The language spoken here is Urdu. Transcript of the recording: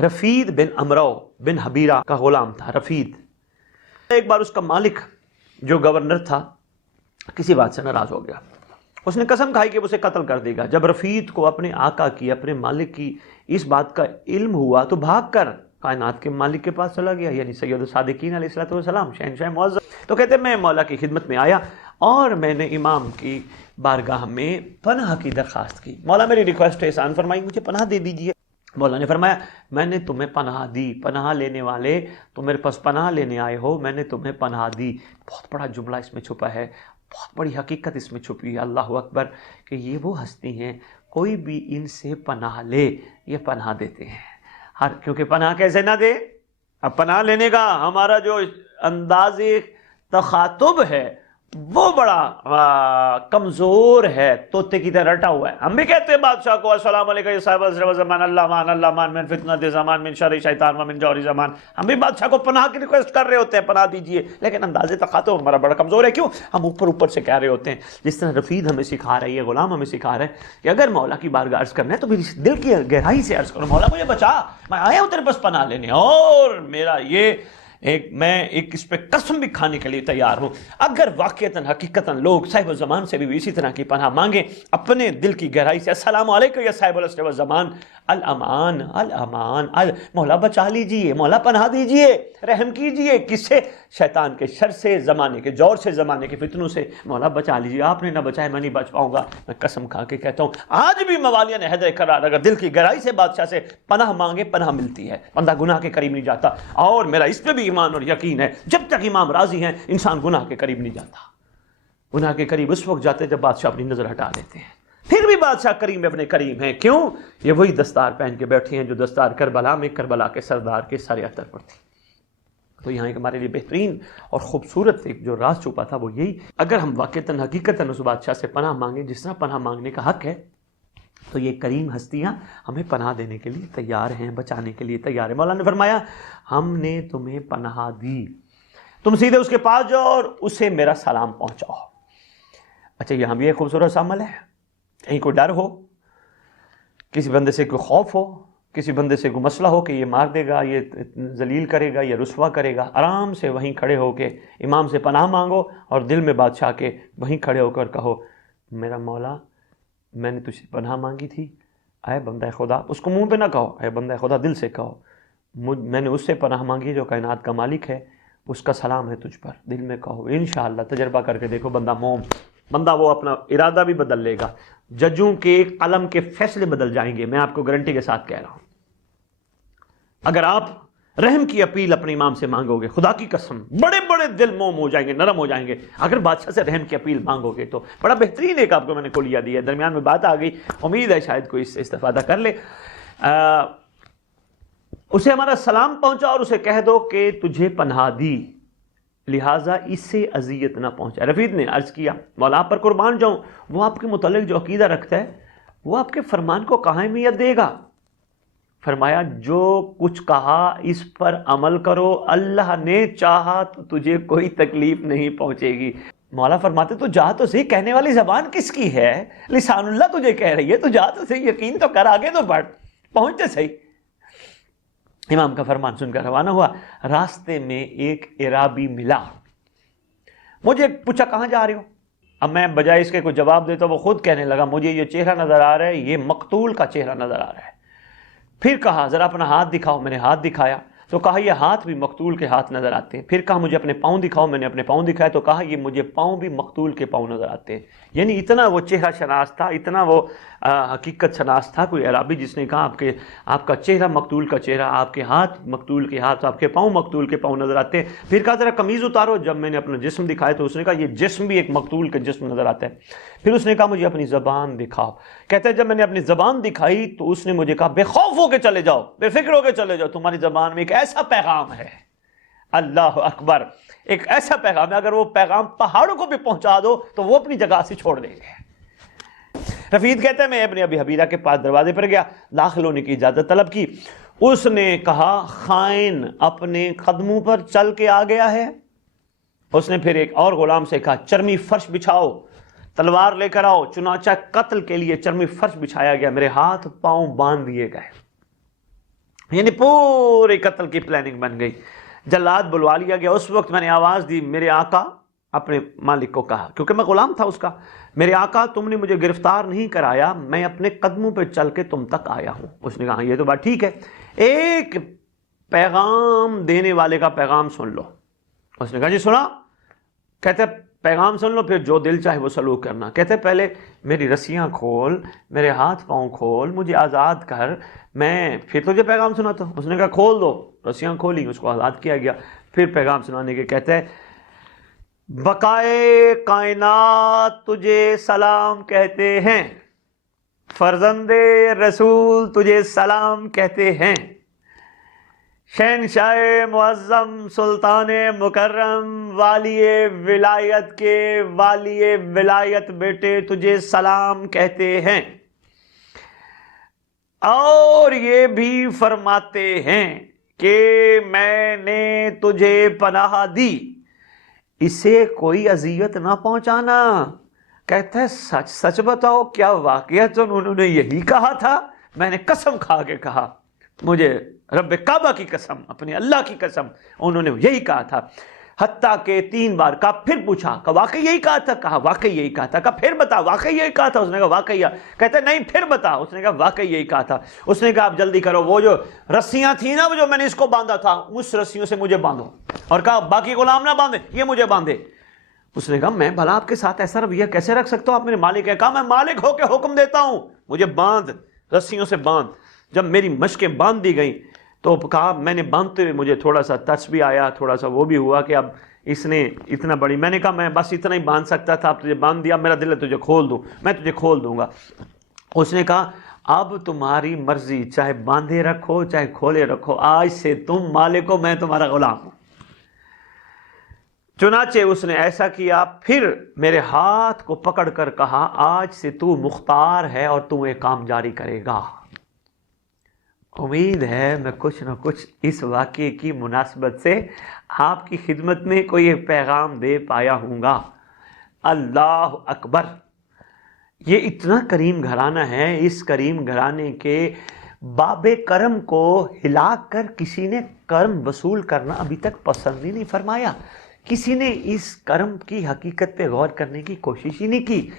رفید بن امرو بن حبیرہ کا غلام تھا رفید. ایک بار اس کا مالک جو گورنر تھا کسی بات سے ناراض ہو گیا. اس نے قسم کھائی کہ اسے قتل کر دے گا. جب رفید کو اپنے آقا کی اپنے مالک کی اس بات کا علم ہوا تو بھاگ کر کائنات کے مالک کے پاس چلا گیا، یعنی سید الصادقین علیہ الصلوۃ والسلام، شہنشاہ معظم. تو کہتے ہیں میں مولا کی خدمت میں آیا اور میں نے امام کی بارگاہ میں پناہ کی درخواست کی. مولا میری ریکویسٹ احسان فرمائی، مجھے پناہ دے دیجیے. مولا نے فرمایا میں نے تمہیں پناہ دی. پناہ لینے والے تو میرے پاس پناہ لینے آئے ہو، میں نے تمہیں پناہ دی. بہت بڑا جملہ اس میں چھپا ہے، بہت بڑی حقیقت اس میں چھپی ہے. اللہ اکبر، کہ یہ وہ ہستی ہیں کوئی بھی ان سے پناہ لے یہ پناہ دیتے ہیں. کیونکہ پناہ کیسے نہ دے؟ اب پناہ لینے کا ہمارا جو انداز تخاطب ہے وہ بڑا کمزور ہے، طوطے کی طرح رٹا ہوا ہے. ہم بھی کہتے ہیں بادشاہ کو السلام علیکم یا صاحب العصر والزمان، اللہ مان من فتنۃ زمان من شر شیطان و من جور زمان. ہم بھی بادشاہ کو پناہ کی ریکویسٹ کر رہے ہوتے ہیں، پناہ دیجئے، لیکن انداز تخاطب ہمارا بڑا کمزور ہے. کیوں؟ ہم اوپر سے کہہ رہے ہوتے ہیں. جس طرح رفید ہمیں سکھا رہا ہے، یہ غلام ہمیں سکھا رہا ہے کہ اگر مولا کی بارگاہ عرض کرنا ہے تو پھر دل کی گہرائی سے عرض کرو، مولا مجھے بچا، میں آیا ہوں تیرے پاس پناہ لینے، اور میرا یہ میں ایک اس پہ قسم بھی کھانے کے لیے تیار ہوں. اگر واقعتاً حقیقتاً لوگ صاحب الزمان سے بھی اسی طرح کی پناہ مانگیں اپنے دل کی گہرائی سے، السلام علیکم یا صاحب العصر والزمان، الامان الامان، مولا بچا لیجئے، مولا پناہ دیجئے، رحم کیجئے. کس سے؟ شیطان کے شر سے، زمانے کے جور سے، زمانے کے فتنوں سے. مولا بچا لیجئے، آپ نے نہ بچائے میں نہیں بچ پاؤں گا. میں قسم کھا کے کہتا ہوں آج بھی موالیاں حیدر کرار اگر دل کی گہرائی سے بادشاہ سے پناہ مانگے پناہ ملتی ہے. بندہ گناہ کے قریب نہیں جاتا، اور میرا اس پہ بھی ایمان اور یقین ہے جب تک امام راضی ہیں انسان گناہ کے قریب نہیں جاتا. گناہ کے قریب اس وقت جاتے جب بادشاہ اپنی نظر ہٹا دیتے ہیں. پھر بھی بادشاہ کریم اپنے کریم ہیں. کیوں؟ یہ وہی دستار پہن کے بیٹھے ہیں جو دستار کربلا میں کربلا کے سردار کے سر اتر پر تھی. تو یہاں ایک ہمارے لیے بہترین اور خوبصورت ایک جو راز چھپا تھا وہ یہی، اگر ہم واقعتاً حقیقتاً اس بادشاہ سے پناہ مانگیں جس طرح پناہ مانگنے کا حق ہے، تو یہ کریم ہستیاں ہمیں پناہ دینے کے لیے تیار ہیں، بچانے کے لیے تیار ہیں. مولا نے فرمایا ہم نے تمہیں پناہ دی، تم سیدھے اس کے پاس جاؤ اور اسے میرا سلام پہنچاؤ. اچھا یہاں بھی ایک خوبصورت عمل ہے. کہیں کوئی ڈر ہو، کسی بندے سے کوئی خوف ہو، کسی بندے سے کوئی مسئلہ ہو کہ یہ مار دے گا، یہ ذلیل کرے گا، یہ رسوا کرے گا، آرام سے وہیں کھڑے ہو کے امام سے پناہ مانگو اور دل میں بادشاہ کے وہیں کھڑے ہو کر کہو میرا مولا میں نے تجھ سے پناہ مانگی تھی، اے بندہ خدا. اس کو منہ پہ نہ کہو، اے بندہ خدا دل سے کہو میں نے اس سے پناہ مانگی جو کائنات کا مالک ہے، اس کا سلام ہے تجھ پر. دل میں کہو، انشاءاللہ تجربہ کر کے دیکھو بندہ وہ اپنا ارادہ بھی بدل لے گا. ججوں کے قلم کے فیصلے بدل جائیں گے، میں آپ کو گارنٹی کے ساتھ کہہ رہا ہوں. اگر آپ رحم کی اپیل اپنے امام سے مانگو گے، خدا کی قسم بڑے بڑے دل موم ہو جائیں گے، نرم ہو جائیں گے. اگر بادشاہ سے رحم کی اپیل مانگو گے تو بڑا بہترین ایک آپ کو میں نے کلیہ دیا ہے. درمیان میں بات آ گئی، امید ہے شاید کوئی اس سے استفادہ کر لے. اسے ہمارا سلام پہنچا اور اسے کہہ دو کہ تجھے پناہ دی، لہٰذا اس سے اذیت نہ پہنچا. رفید نے عرض کیا مولا آپ پر قربان جاؤں، وہ آپ کے متعلق جو عقیدہ رکھتا ہے وہ آپ کے فرمان کو کہاں اہمیت دے گا. فرمایا جو کچھ کہا اس پر عمل کرو، اللہ نے چاہا تو تجھے کوئی تکلیف نہیں پہنچے گی. مولا فرماتے تو جا تو صحیح، کہنے والی زبان کس کی ہے؟ لسان اللہ تجھے کہہ رہی ہے، تو جا تو صحیح، یقین تو کر، آگے تو بڑھ، پہنچتے صحیح. امام کا فرمان سن کر روانہ ہوا. راستے میں ایک عرابی ملا، مجھے پوچھا کہاں جا رہے ہو؟ اب میں بجائے اس کے کوئی جواب دیتا وہ خود کہنے لگا مجھے یہ چہرہ نظر آ رہا ہے، یہ مقتول کا چہرہ نظر آ رہا ہے. پھر کہا ذرا اپنا ہاتھ دکھاؤ. میں نے ہاتھ دکھایا تو کہا یہ ہاتھ بھی مقتول کے ہاتھ نظر آتے ہیں. پھر کہا مجھے اپنے پاؤں دکھاؤ. میں نے اپنے پاؤں دکھائے تو کہا یہ مجھے پاؤں بھی مقتول کے پاؤں نظر آتے ہیں. یعنی اتنا وہ چہرہ شناس تھا، اتنا وہ حقیقت شناس تھا کوئی عربی جس نے کہا آپ کا چہرہ مقتول کا چہرہ، آپ کے ہاتھ مقتول کے ہاتھ، آپ کے پاؤں مقتول کے پاؤں نظر آتے ہیں. پھر کہا ذرا قمیض اتارو. جب میں نے اپنا جسم دکھایا تو اس نے کہا یہ جسم بھی ایک مقتول کا جسم نظر آتا ہے. پھر اس نے کہا مجھے اپنی زبان دکھاؤ. کہتا ہے جب میں نے اپنی زبان دکھائی تو اس نے مجھے کہا بے خوف ہو کے چلے جاؤ، بے فکر ہو کے چلے جاؤ، تمہاری زبان میں ایک ایسا پیغام ہے. اللہ اکبر، ایک ایسا پیغام ہے اگر وہ پیغام پہاڑوں کو بھی پہنچا دو تو وہ اپنی جگہ سے چھوڑ دیں گے. رفید کہتا ہے میں ابن ابی حبیرہ کے پاس دروازے پر گیا، داخل ہونے کی اجازت طلب کی. اس نے کہا خائن اپنے قدموں پر چل کے آ گیا ہے. اس نے پھر ایک اور غلام سے کہا چرمی فرش بچھاؤ، تلوار لے کر آؤ. چنانچہ قتل کے لیے چرمی فرش بچھایا گیا، میرے ہاتھ پاؤں باندھ دیے گئے. یعنی پوری قتل کی پلاننگ بن گئی. جلاد بلوا لیا گیا. اس وقت میں نے آواز دی, میرے آقا, اپنے مالک کو کہا, کیونکہ میں غلام تھا اس کا, میرے آقا تم نے مجھے گرفتار نہیں کرایا, میں اپنے قدموں پہ چل کے تم تک آیا ہوں. اس نے کہا یہ تو بات ٹھیک ہے, ایک پیغام دینے والے کا پیغام سن لو. اس نے کہا جی سنا. کہتے پیغام سن لو, پھر جو دل چاہے وہ سلوک کرنا. کہتے پہلے میری رسیاں کھول, میرے ہاتھ پاؤں کھول, مجھے آزاد کر, میں پھر تجھے پیغام سناتا ہوں. اس نے کہا کھول دو. رسیاں کھولی, اس کو آزاد کیا گیا. پھر پیغام سنانے کے کہتے ہیں بقائے کائنات تجھے سلام کہتے ہیں, فرزند رسول تجھے سلام کہتے ہیں, شہنشاہ معظم سلطان مکرم والی ولایت کے والی ولایت بیٹے تجھے سلام کہتے ہیں, اور یہ بھی فرماتے ہیں کہ میں نے تجھے پناہ دی, اسے کوئی اذیت نہ پہنچانا. کہتا ہے سچ سچ بتاؤ کیا واقعات انہوں نے یہی کہا تھا؟ میں نے قسم کھا کے کہا, مجھے رب کعبہ کی قسم, اپنے اللہ کی قسم, انہوں نے یہی کہا تھا. حتیٰ کہ 3 بار کہا, پھر پوچھا کہ واقعی یہی کہا تھا؟ کہا واقعی یہی کہا تھا. کہا پھر بتا واقعی یہی کہا تھا؟ اس نے کہا واقعی. کہتے نہیں پھر بتا. اس نے کہا واقعی یہی کہا تھا. اس نے کہا آپ جلدی کرو, وہ جو رسیاں تھیں نا, وہ جو میں نے اس کو باندھا تھا, اس رسیوں سے مجھے باندھو. اور کہا باقی غلام نہ باندھے, یہ مجھے باندھے. اس نے کہا میں بھلا آپ کے ساتھ ایسا رویہ کیسے رکھ سکتا ہوں, آپ میرے مالک ہیں. کہا میں مالک ہو کے حکم دیتا ہوں, مجھے باندھ, رسیوں سے باندھ. جب میری مشقیں باندھ دی گئیں تو کہا میں نے باندھتے ہوئے مجھے تھوڑا سا ترس بھی آیا, تھوڑا سا وہ بھی ہوا کہ اب اس نے اتنا بڑی, میں نے کہا میں بس اتنا ہی باندھ سکتا تھا, اب تجھے باندھ دیا, میرا دل ہے تجھے کھول دوں, میں تجھے کھول دوں گا. اس نے کہا اب تمہاری مرضی, چاہے باندھے رکھو چاہے کھولے رکھو, آج سے تم مالک ہو, میں تمہارا غلام ہوں. چنانچہ اس نے ایسا کیا. پھر میرے ہاتھ کو پکڑ کر کہا آج سے تو مختار ہے اور تو ایک کام جاری کرے گا. امید ہے میں کچھ نہ کچھ اس واقعے کی مناسبت سے آپ کی خدمت میں کوئی ایک پیغام دے پایا ہوں گا. اللہ اکبر. یہ اتنا کریم گھرانہ ہے, اس کریم گھرانے کے باب کرم کو ہلا کر کسی نے کرم وصول کرنا ابھی تک پسند ہی نہیں فرمایا. کسی نے اس کرم کی حقیقت پہ غور کرنے کی کوشش ہی نہیں کی.